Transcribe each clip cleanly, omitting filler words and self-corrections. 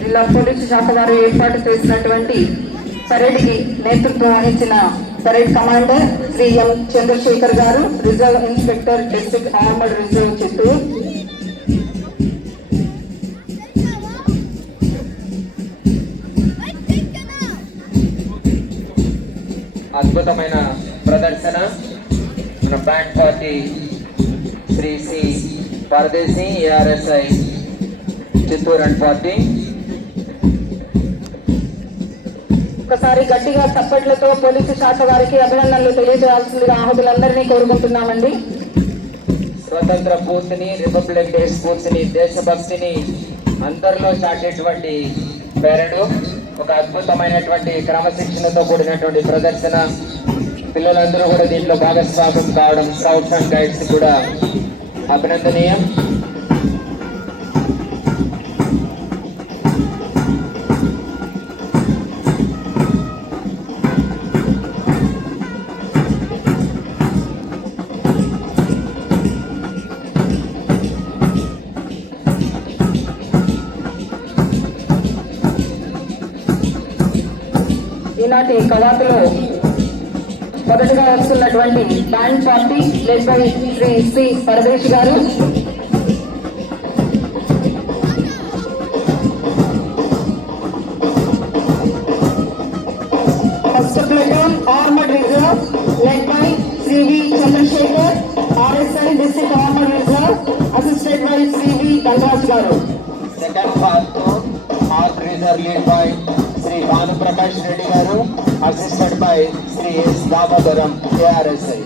జిల్లా పోలీసు శాఖ వారు ఏర్పాటు చేసినటువంటి పరేడ్కి నేతృత్వం వహించిన parade commander Shri M Chandrasekhar garu, reserve inspector district armed reserve Chittoor. అద్భుతమైన ప్రదర్శన మన band party Shri C Paradesi ASI Chittoor and party. ఒకసారి గట్టిగా చప్పట్లతో పోలీసు శాఖ వారికి అభినందనలు తెలియజేయాల్సిందిగా ఆహుతులందరినీ కోరుకుంటున్నామండి. స్వతంత్ర స్ఫూర్తిని, రిపబ్లిక్ డే స్ఫూర్తిని, దేశభక్తిని అందరిలో చాటేటువంటి పేరడు, ఒక అద్భుతమైనటువంటి క్రమశిక్షణతో కూడినటువంటి ప్రదర్శన. పిల్లలందరూ కూడా దీంట్లో భాగస్వామ్యం కావడం స్కౌట్స్ అండ్ గైడ్స్ కూడా అభినందనీయం. ఈనాటి కవాతులో మొదటగా వస్తున్నటువంటి band party led by Shri C Paradesh garu. First platoon armed reserve led by Shri V Chandrasekhar, RSI district armed reserve, assisted by Shri V Dhanraj garu. Second platoon armed reserve led by Shri Bhanuprakash Reddy garu, assisted by Shri S Damodaram ASI.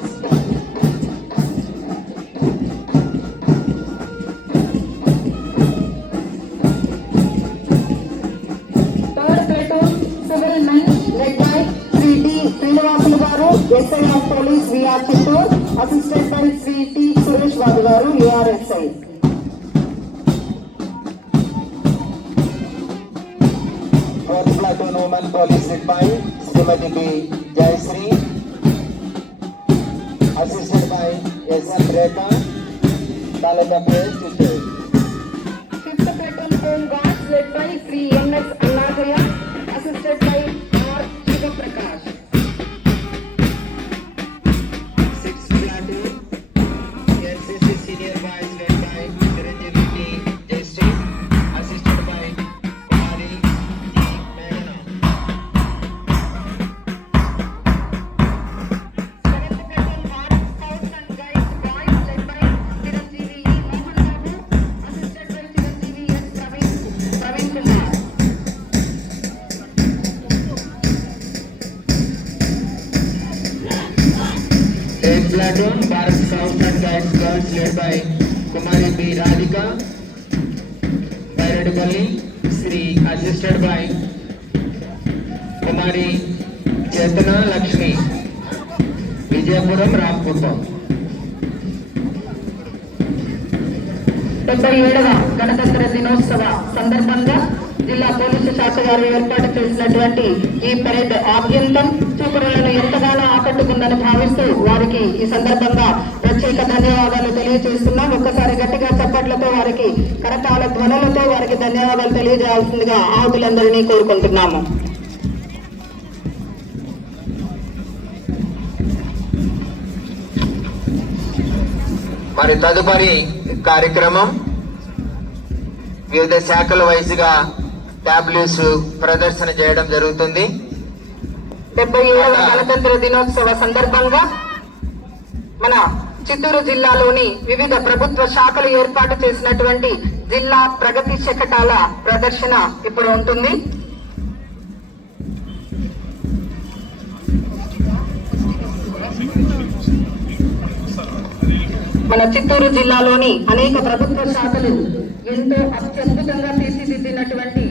Third platoon civil men led by Shri T Srinivasulu garu, SI of police VR Chittoor, assisted by Shri T Suresh Babu garu ARSI. Fourth platoon women police led by Srimati B. Jayashree, assisted by S.M. Rekha, Taluka Place, Chittoor. Fifth platoon home guards led by Sri M.S. Annajaya, assisted by R. Shiva Prakash. Sixth platoon NCC senior boys led by Chiranjeevi T. Jayashree, assisted by Kumari G. Meghana. Seventh platoon Bharat Scouts and Guides boys led by Chiranjeevi E. Mohan Babu, assisted by Chiranjeevi S. Praveen Kumar. Eighth platoon Bharat Scouts and Guides girls led by Kumari B. Radhika, Bairadipalli, Sri, assisted by Kumari Chetana Lakshmi, Vijayapuram Ramkuppam. 77వ గణతంత్ర దినోత్సవ సందర్భంగా జిల్లా police శాఖ వారు ఏర్పాటు చేసినటువంటి ఈ parade ఆద్యంతం చూపరులను ఎంతగానో ఆకట్టుకుందని భావిస్తూ వారికి ఈ సందర్భంగా ప్రత్యేక ధన్యవాదాలు తెలియజేస్తున్నాం. ఒక్కసారి గట్టిగా చప్పట్లతో వారికి కరతాళ ధ్వనులతో వారికి ధన్యవాదాలు తెలియజేయాల్సిందిగా ఆహుతులందరినీ కోరుకుంటున్నాము. మరి తదుపరి కార్యక్రమం వివిధ శాఖల వైజ్గా టాబ్లెట్స్ ప్రదర్శన చేయడం జరుగుతుంది. 77వ గణతంత్ర దినోత్సవ సందర్భంగా మన చిత్తూరు జిల్లాలోని వివిధ ప్రభుత్వ శాఖలు ఏర్పాటు చేసినటువంటి జిల్లా ప్రగతి శకటాల ప్రదర్శన ఇప్పుడు ఉంటుంది. మన చిత్తూరు జిల్లాలోని అనేక ప్రభుత్వ శాఖలు ఎంతో అత్యద్భుతంగా తీర్చిదిద్దినటువంటి